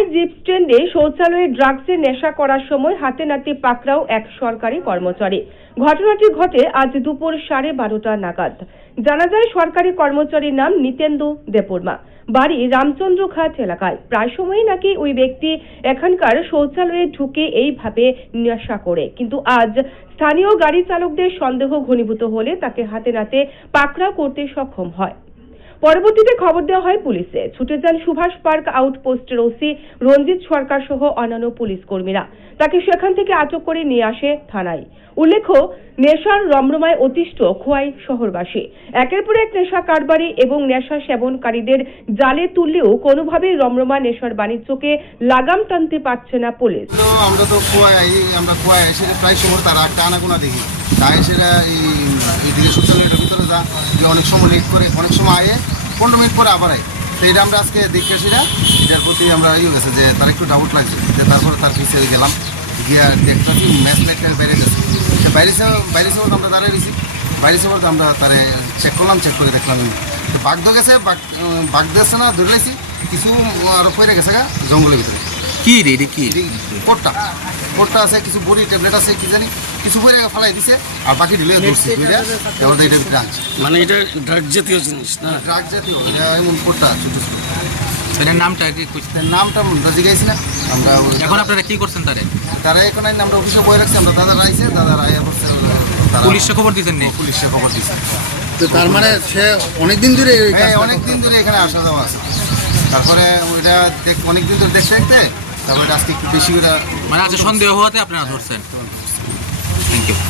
Khowai zip স্ট্যান্ডে শৌচালয়ে ড্রাগসের নেশা করার সময় হাতে নাতে পাকড়াও এক সরকারি কর্মচারী। ঘটনাটি ঘটে আজ দুপুর সাড়ে বারোটা নাগাদ। জানা যায়, সরকারি কর্মচারীর নাম নিতেন্দু দেববর্মা। বাড়ি রামচন্দ্র ঘাট এলাকায়। প্রায় সময়ই নাকি ওই ব্যক্তি এখানকার শৌচালয়ে ঢুকে এইভাবে নেশা করে। কিন্তু আজ স্থানীয় গাড়ি চালকদের সন্দেহ ঘনীভূত হলে তাকে হাতে নাতে পাকড়াও করতে সক্ষম হয়। পরবর্তীতে খবর দেওয়া হয় পুলিশে। ছুটে যান সুভাষ পার্ক আউটপোস্টের ওসি রঞ্জিত সরকার সহ অন্যান্য পুলিশ কর্মীরা। তাকে সেখান থেকে আটক করে নিয়ে আসে থানায়। উল্লেখ্য, নেশার রমরমায় অতিষ্ঠ খোয়াই শহরবাসী। একের পর এক নেশা কারবারি এবং নেশা সেবনকারীদের জালে তুললেও কোনোভাবেই রমরমা নেশার বাণিজ্যকে লাগাম টানতে পারছে না পুলিশ। আমরা তো আই, আমরা কুয়ায় এসে প্রায় সময় তারা একটা আনাগোনা দেখি। তাই সেটা এই যা অনেক সময় লেট করে অনেক সময় আয়ে পনেরো মিনিট পরে আবার আয়। তো এটা আমরা আজকে দেখে সেটা এটার প্রতি আমরা ইয়ে গেছে যে তার একটু ডাউট লাগছে। যে তারপরে তার পিছিয়ে গেলাম। গিয়া দেখতেছি ম্যাচ ম্যাটের বাইরে গেছে। বাইরে বাইরে সে আমরা দাঁড়িয়ে রয়েছি। বাইরে সে আমরা তারে চেক করলাম চেক করে দেখলাম। তো বাঘ তো গেছে বাঘ দিয়েছে না দৌড়াইছি কিছু আরও পড়ে গেছে গা জঙ্গলের ভিতরে। কি রে কি? কোটটা। কোটটা আছে কিছু বড়ি ট্যাবলেট আছে কি জানি। কিছু করে ফালাই দিছে আর বাকি ঢিলে ধরছি দুইটা আমাদের এটা আনছে মানে এটা ড্রাগ জাতীয় জিনিস না? ড্রাগ জাতীয় এমন কোটটা ছোট ছোট। এটার নামটা কি? নামটা আমরা জিজ্ঞাসি না? আমরা এখন আপনারা কি করছেন তারে? তারা এখন আমরা অফিসে বই রাখছি আমরা দাদা আইছে দাদা আইয়া করছে পুলিশে খবর দিতেন নি? পুলিশে খবর দিছে। তো তার মানে সে অনেকদিন ধরে এই হ্যাঁ অনেক দিন ধরে এখানে আসা যাওয়া আছে। তারপরে ওইটা দেখ অনেক দিন ধরে দেখতে দেখতে তারপরে আজকে একটু বেশি করে মানে আজকে সন্দেহ হওয়াতে আপনারা ধরছেন? Thank you.